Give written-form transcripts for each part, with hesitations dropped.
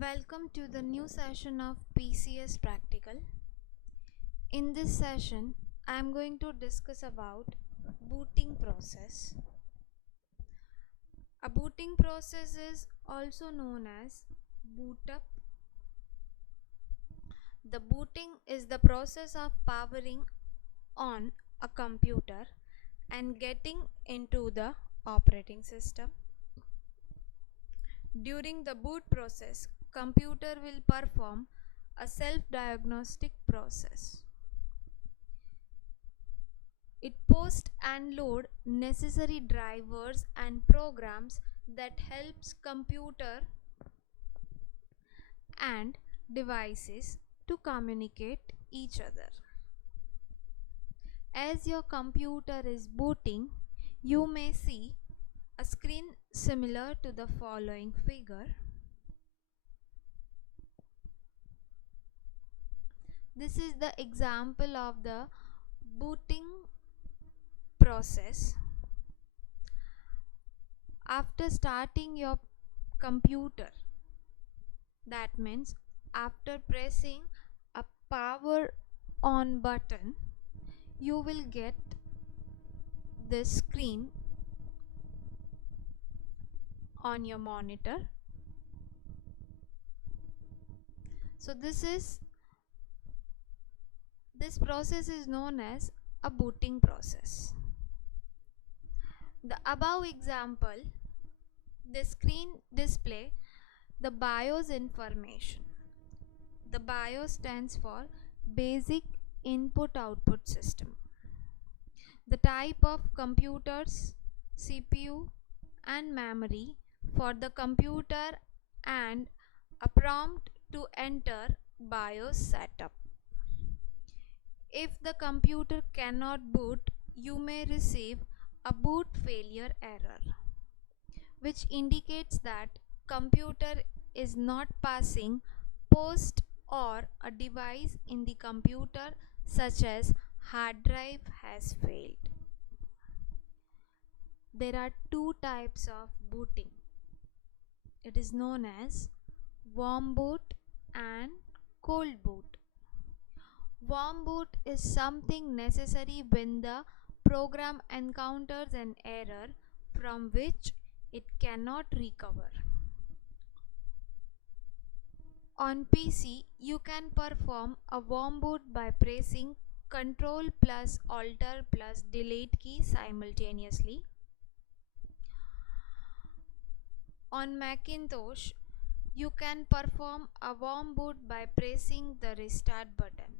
Welcome to the new session of PCS Practical. In this session, I am going to discuss about booting process. A booting process is also known as boot up. The booting is the process of powering on a computer and getting into the operating system. During the boot process, computer will perform a self-diagnostic process. It post and load necessary drivers and programs that helps computer and devices to communicate each other. As your computer is booting, you may see a screen similar to the following figure. This is the example of the booting process. After starting your computer, that means after pressing a power on button, you will get this screen on your monitor. So this process is known as a booting process. The above example, the screen display the BIOS information. The BIOS stands for Basic Input Output System. The type of computers, CPU and memory for the computer and a prompt to enter BIOS setup. If the computer cannot boot, you may receive a boot failure error, which indicates that computer is not passing post or a device in the computer such as hard drive has failed. There are two types of booting. It is known as warm boot and cold boot. Warm boot is something necessary when the program encounters an error from which it cannot recover. On PC, you can perform a warm boot by pressing Ctrl plus Alt plus Delete key simultaneously. On Macintosh, you can perform a warm boot by pressing the Restart button.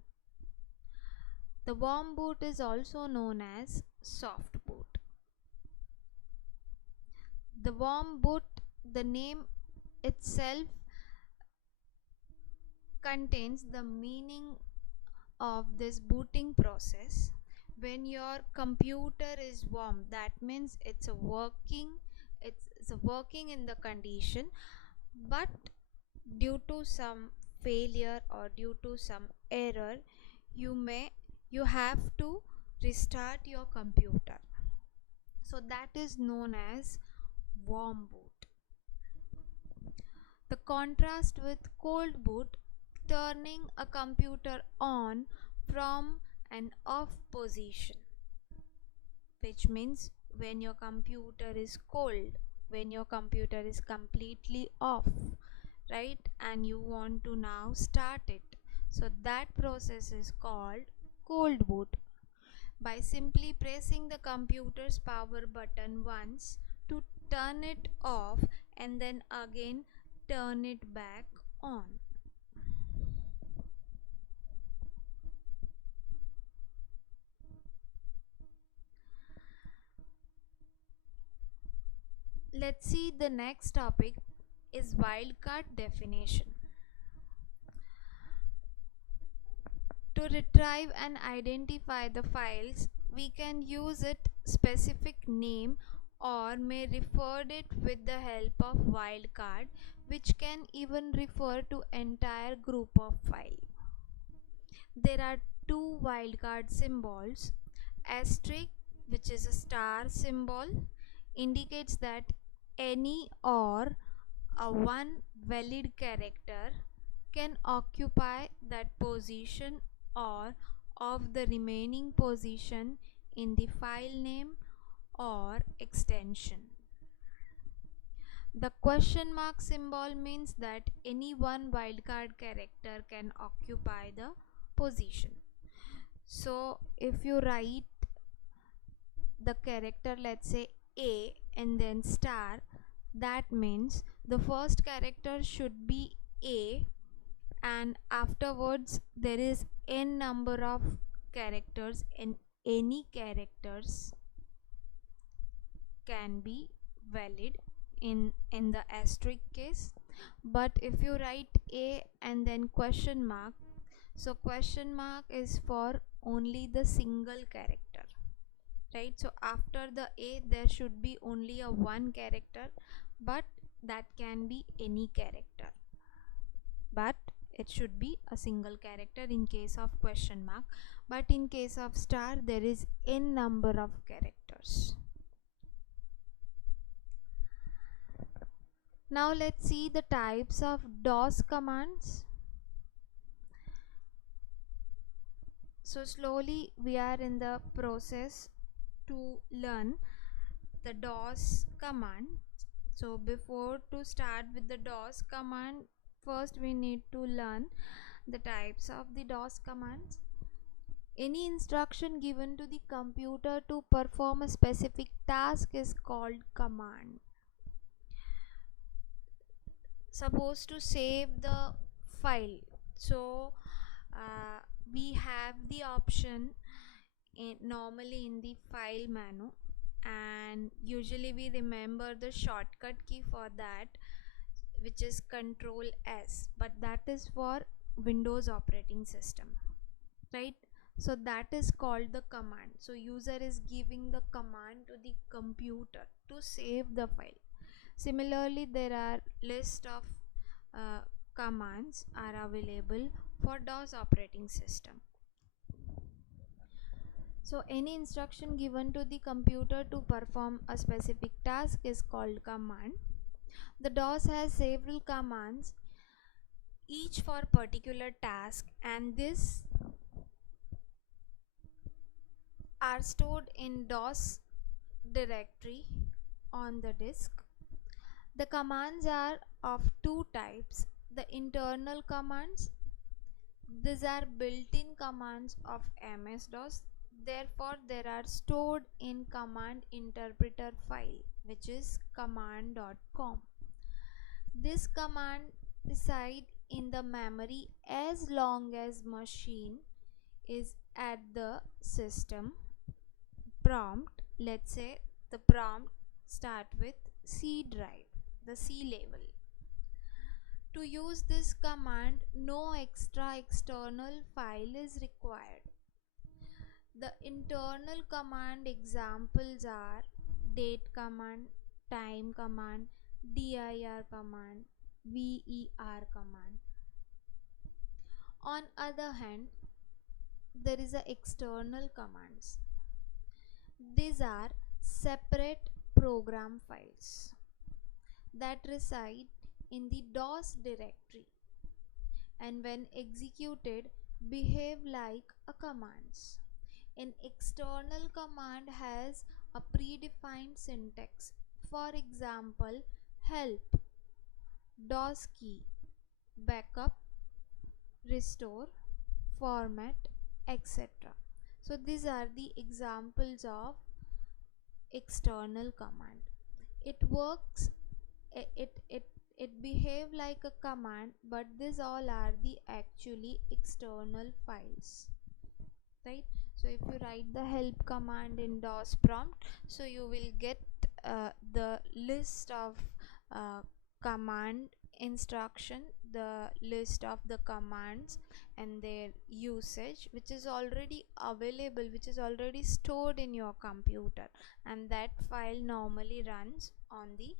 The warm boot is also known as soft boot. The warm boot, the name itself contains the meaning of this booting process. When your computer is warm, that means it's working in the condition, but due to some failure or due to some error, you have to restart your computer. So that is known as warm boot. The contrast with cold boot, turning a computer on from an off position, which means when your computer is cold, when your computer is completely off, right, and you want to now start it. So that process is called cold boot. By simply pressing the computer's power button once to turn it off and then again turn it back on. Let's see, the next topic is wildcard definition. To retrieve and identify the files, we can use its specific name or may refer it with the help of wildcard, which can even refer to entire group of file. There are two wildcard symbols. Asterisk, which is a star symbol, indicates that any or a one valid character can occupy that position or of the remaining position in the file name or extension. The question mark symbol means that any one wildcard character can occupy the position. So if you write the character, let's say A and then star, that means the first character should be A, and afterwards there is n number of characters, and any characters can be valid in the asterisk case. But if you write A and then question mark, so question mark is for only the single character, right? So after the A there should be only a one character, but that can be any character, but it should be a single character in case of question mark. But in case of star there is n number of characters. Now let's see the types of DOS commands. So slowly we are in the process to learn the DOS command. So before to start with the DOS command, first we need to learn the types of the DOS commands. Any instruction given to the computer to perform a specific task is called command. Suppose to save the file, so we have the option normally in the file menu, and usually we remember the shortcut key for that, which is Control S, but that is for Windows operating system, right? So that is called the command. So user is giving the command to the computer to save the file. Similarly, there are list of commands are available for DOS operating system. So any instruction given to the computer to perform a specific task is called command. The DOS has several commands, each for particular task, and these are stored in DOS directory on the disk. The commands are of two types: the internal commands. These are built-in commands of MS-DOS. Therefore, they are stored in command interpreter file, which is command.com. This command reside in the memory as long as machine is at the system prompt. Let's say the prompt start with C drive, the C level. To use this command, no extra external file is required. The internal command examples are date command, time command, dir command, ver command. On other hand, there is a external commands. These are separate program files that reside in the DOS directory, and when executed behave like a commands. An external command has a predefined syntax. For example, help, DOS key, backup, restore, format, etc. So these are the examples of external command. It works, it behave like a command, but these all are the actually external files, right? So if you write the help command in DOS prompt, so you will get the list of command instruction, the list of the commands and their usage, which is already available, which is already stored in your computer, and that file normally runs on the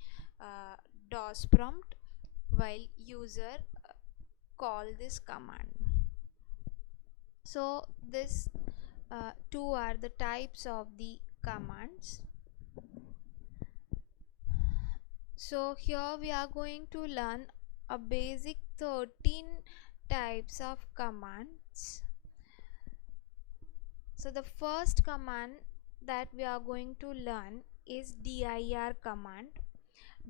DOS prompt while user call this command. So this two are the types of the commands. So here we are going to learn a basic 13 types of commands. So the first command that we are going to learn is dir command.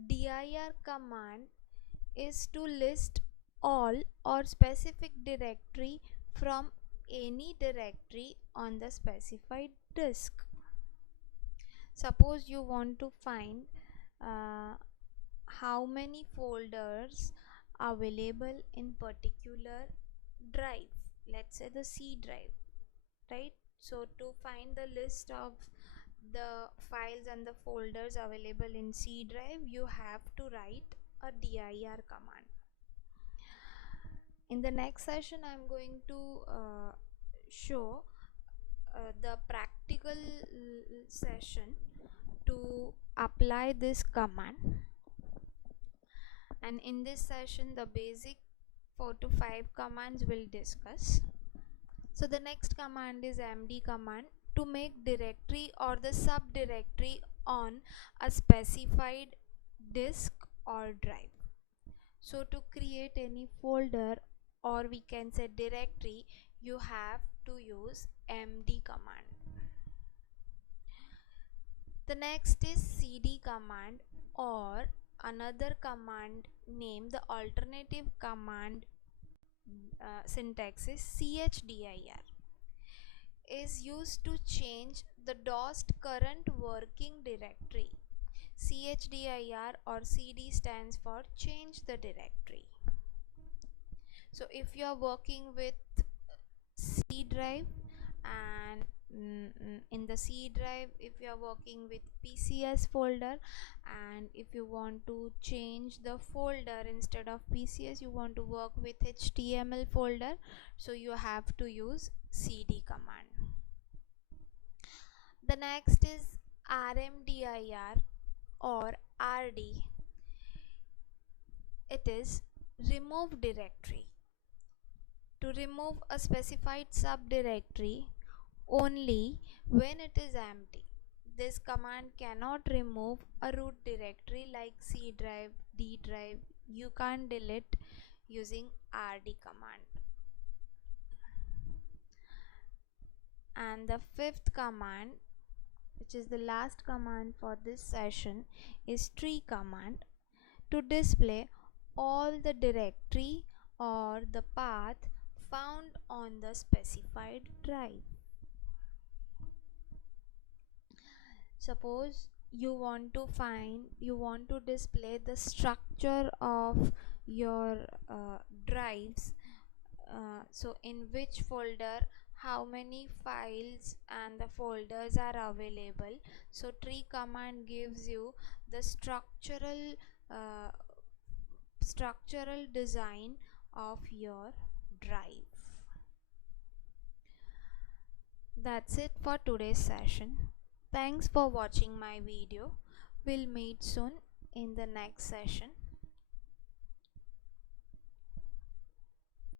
Dir command is to list all or specific directory from any directory on the specified disk. Suppose you want to find how many folders available in particular drive, let's say the C drive, right? So to find the list of the files and the folders available in C drive, you have to write a dir command. In the next session I'm going to show the practical session to apply this command, and in this session the basic 4 to 5 commands will discuss. So the next command is md command, to make directory or the subdirectory on a specified disk or drive. So to create any folder, or we can say directory, you have to use md command. The next is cd command, or another command name, the alternative command syntax is chdir, is used to change the DOST current working directory. CHDIR or CD stands for change the directory. So if you are working with C drive, and in the C drive if you are working with PCS folder, and if you want to change the folder, instead of PCS you want to work with HTML folder, so you have to use CD command. The next is RMDIR or RD. It is remove directory. To remove a specified subdirectory only when it is empty. This command cannot remove a root directory like C drive, D drive. You can't delete using RD command. And the fifth command, which is the last command for this session, is tree command, to display all the directory or the path found on the specified drive. Suppose you want to display the structure of your drives, so in which folder how many files and the folders are available. So tree command gives you the uh, structural design of your drive. That's it for today's session. Thanks for watching my video. We'll meet soon in the next session.